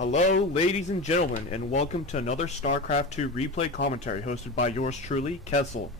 Hello, ladies and gentlemen, and welcome to another StarCraft 2 replay commentary hosted by yours truly, KeSl.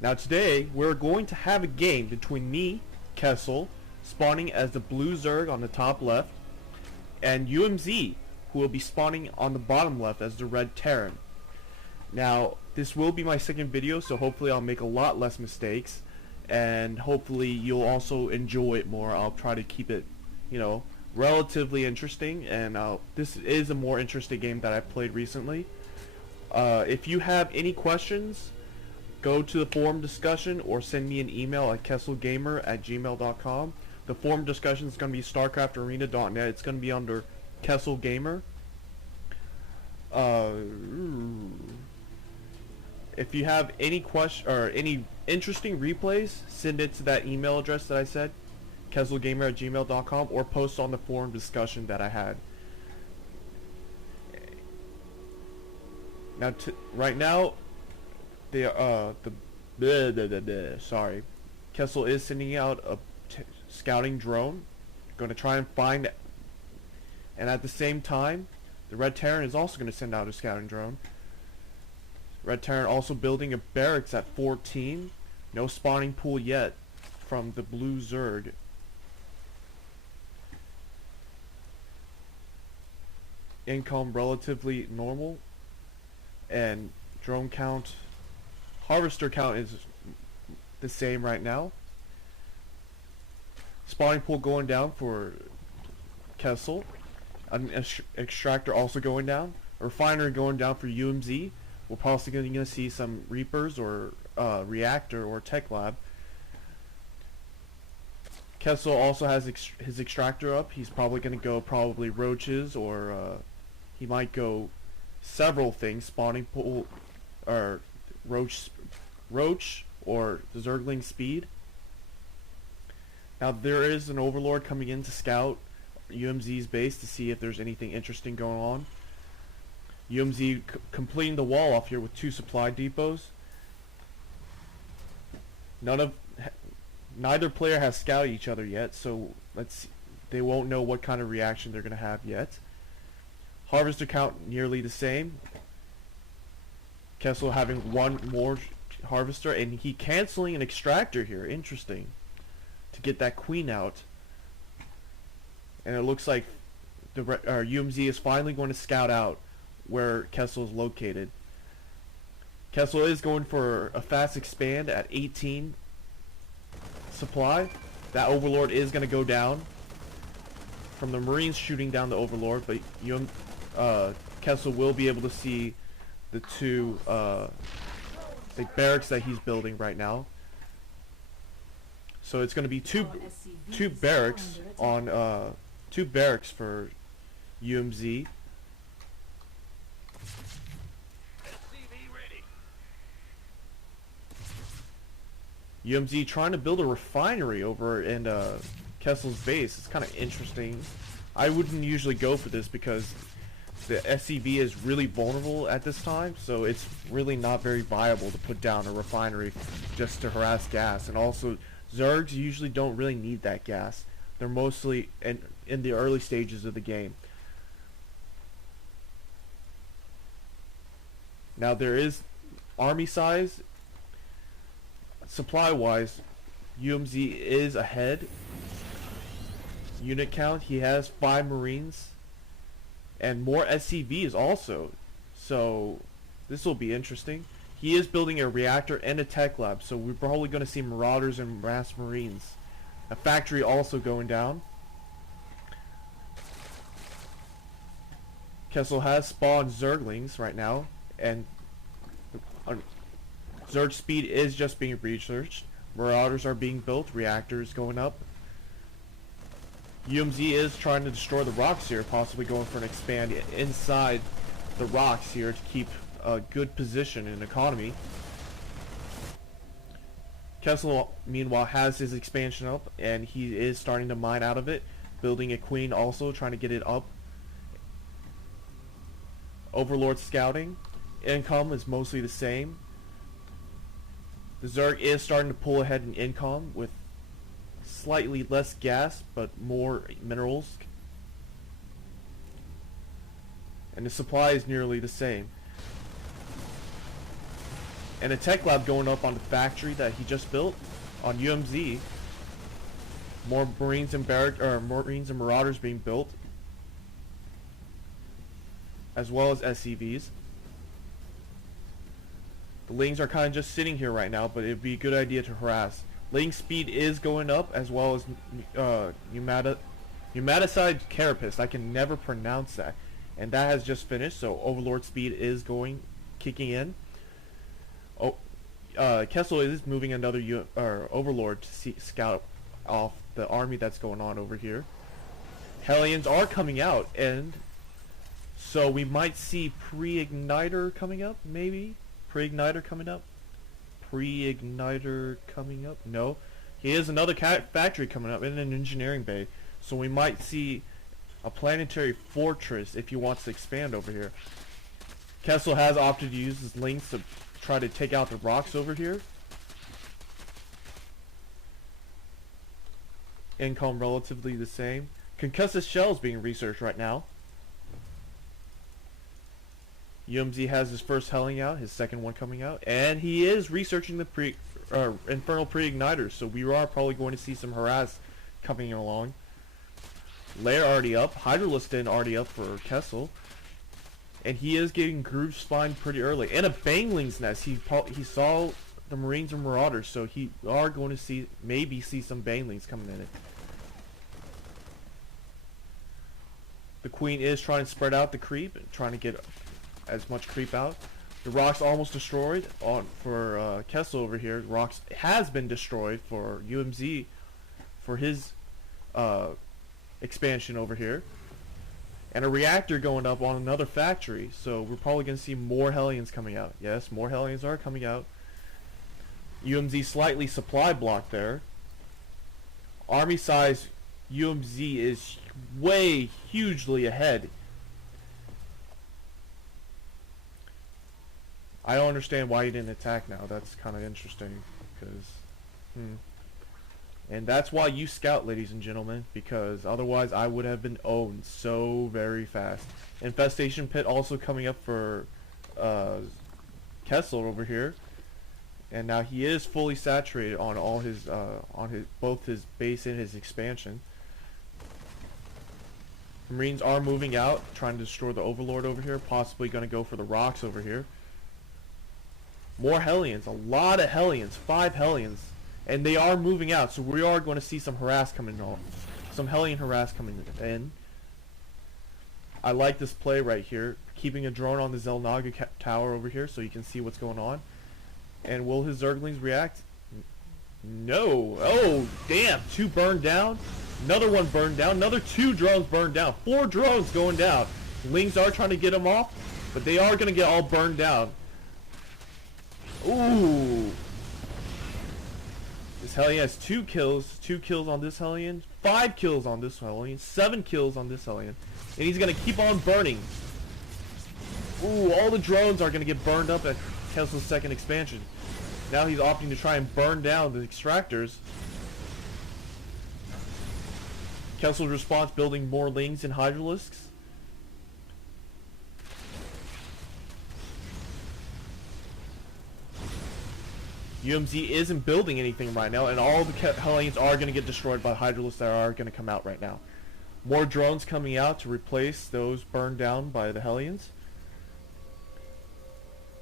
Now today, we're going to have a game between me, KeSl, spawning as the blue Zerg on the top left, and UMZ, who will be spawning on the bottom left as the red Terran. Now, this will be my second video, so hopefully I'll make a lot less mistakes, and hopefully you'll also enjoy it more. I'll try to keep it, relatively interesting, and this is a more interesting game that I've played recently. If you have any questions, go to the forum discussion or send me an email at keselgamer@gmail.com. The forum discussion is going to be starcraftarena.net. It's going to be under KeSl Gamer. If you have any question or any interesting replays, send it to that email address that I said, keselgamer@gmail.com, or post on the forum discussion that I had. Now, right now, sorry, KeSl is sending out a scouting drone, going to try and find, and at the same time, the Red Terran is also going to send out a scouting drone. Red Terran also building a barracks at 14. No spawning pool yet from the blue Zerg. Income relatively normal, and drone count, harvester count is the same right now. Spawning pool going down for KeSl. An extractor also going down. A refinery going down for UMZ. We're possibly going to see some Reapers or Reactor or Tech Lab. KeSl also has his extractor up. He's probably going to go roaches, or he might go several things. Spawning pool, or roach or the Zergling speed. Now there is an Overlord coming in to scout UMZ's base to see if there's anything interesting going on. UMZ completing the wall off here with 2 supply depots. Neither player has scouted each other yet, so they won't know what kind of reaction they're going to have yet. Harvester count nearly the same. KeSl having one more harvester, and he canceling an extractor here. Interesting. To get that queen out. And it looks like the UMZ is finally going to scout out where KeSl is located. KeSl is going for a fast expand at 18 supply. That Overlord is going to go down from the Marines shooting down the Overlord, but KeSl will be able to see the two the barracks that he's building right now. So it's going to be two barracks on 2 barracks for UMZ. UMZ trying to build a refinery over in KeSl's base. It's kind of interesting. I wouldn't usually go for this because the SCV is really vulnerable at this time, so it's really not very viable to put down a refinery just to harass gas. And also, Zergs usually don't really need that gas. They're mostly in the early stages of the game. Now there is army size. Supply-wise, UMZ is ahead. Unit count, he has 5 Marines and more SCVs also. So this will be interesting. He is building a reactor and a tech lab, so we're probably going to see Marauders and mass Marines. A factory also going down. KeSl has spawned Zerglings right now, and Zerg speed is just being researched. Marauders are being built. Reactors going up. UMZ is trying to destroy the rocks here, possibly going for an expand inside the rocks here to keep a good position in economy. KeSl, meanwhile, has his expansion up, and he is starting to mine out of it, building a queen also, trying to get it up. Overlord scouting. Income is mostly the same. The Zerg is starting to pull ahead in income with slightly less gas, but more minerals. and the supply is nearly the same. And a tech lab going up on the factory that he just built on UMZ. More Marines and Marines and Marauders being built, as well as SCVs. The Lings are kind of just sitting here right now, but it'd be a good idea to harass. Ling speed is going up, as well as pneumaticide carapace. I can never pronounce that, and that has just finished. So Overlord speed is kicking in. Oh, KeSl is moving another Overlord to scout off the army that's going on over here. Hellions are coming out, and so we might see pre-igniter coming up, maybe. Pre-igniter coming up. No, he has another factory coming up in an engineering bay, so we might see a planetary fortress if he wants to expand over here. KeSl has opted to use his Lings to try to take out the rocks over here. Income relatively the same. Concussive shells being researched right now. UMZ has his first Helling out, his second one coming out, and he is researching the infernal pre-igniters, so we are probably going to see some harass coming along. Lair already up, Hydralistin already up for KeSl, and he is getting groove spine pretty early, and a Bangling's nest. He saw the Marines and Marauders, so he are going to maybe see some Banglings coming in it. The Queen is trying to spread out the creep, trying to get as much creep out. The rocks almost destroyed for KeSl over here. Rocks has been destroyed for UMZ for his expansion over here. And a reactor going up on another factory, so we're probably going to see more Hellions coming out. Yes, more Hellions are coming out. UMZ slightly supply blocked there. Army size UMZ is way hugely ahead. I don't understand why he didn't attack now. That's kind of interesting, because and that's why you scout, ladies and gentlemen, because otherwise I would have been owned so very fast. Infestation pit also coming up for KeSl over here, and now he is fully saturated on all his both his base and his expansion. Marines are moving out, trying to destroy the Overlord over here, possibly going to go for the rocks over here. More Hellions, a lot of Hellions, 5 Hellions, and they are moving out, so we are going to see some harass coming on, some Hellion harass coming in. I like this play right here, keeping a drone on the xel'naga tower over here so you can see what's going on. And will his Zerglings react? No. Oh, damn, 2 burned down, another one burned down, another 2 drones burned down, 4 drones going down. Lings are trying to get them off, but they are going to get all burned down. Ooh. This Hellion has 2 kills. 2 kills on this Hellion. 5 kills on this Hellion. 7 kills on this Hellion. And he's going to keep on burning. Ooh, all the drones are going to get burned up at KeSl's second expansion. Now he's opting to try and burn down the extractors. KeSl's response, building more Lings and Hydralisks. UMZ isn't building anything right now, and all the Hellions are going to get destroyed by Hydralisks that are going to come out right now. More drones coming out to replace those burned down by the Hellions.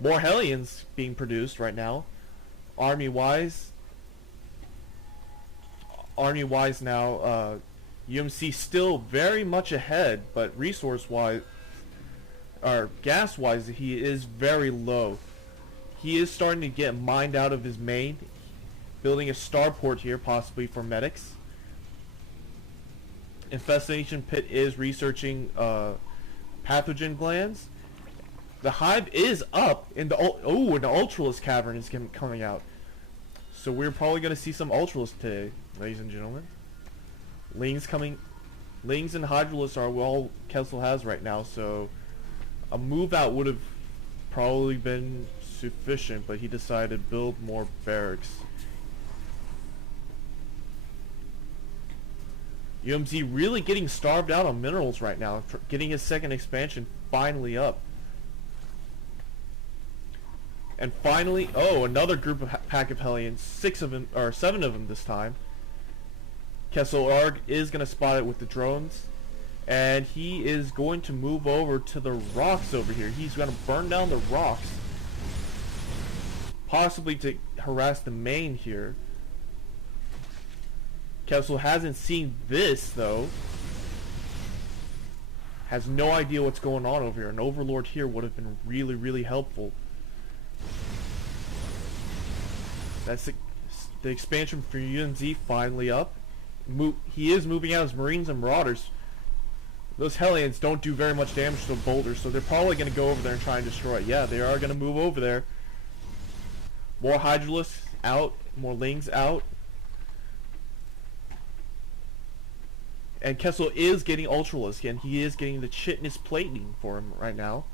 More Hellions being produced right now. Army-wise now, UMC still very much ahead, but resource-wise, or gas-wise, he is very low. He is starting to get mined out of his main, building a starport here, possibly for medics. Infestation pit is researching pathogen glands. The hive is up in the and the Ultralisk cavern is coming out. So we're probably going to see some Ultralisk today, ladies and gentlemen. Lings and Hydralisks are all KeSl has right now, so a move out would have probably been sufficient, but he decided to build more barracks. UMZ really getting starved out on minerals right now, getting his second expansion finally up. And finally, oh, another group of pack of Hellions, 6 of them, or 7 of them this time. KeSl is going to spot it with the drones, and he is going to move over to the rocks over here. He's going to burn down the rocks, possibly to harass the main here. KeSl hasn't seen this though. Has no idea what's going on over here. An overlord here would have been really, really helpful. That's the expansion for UMZ finally up. He is moving out his Marines and Marauders. Those Hellions don't do very much damage to boulders, so they're probably going to go over there and try and destroy it. Yeah, they are going to move over there. More Hydralisks out, more Lings out. And KeSl is getting Ultralisk, and he is getting the Chitness plating for him right now.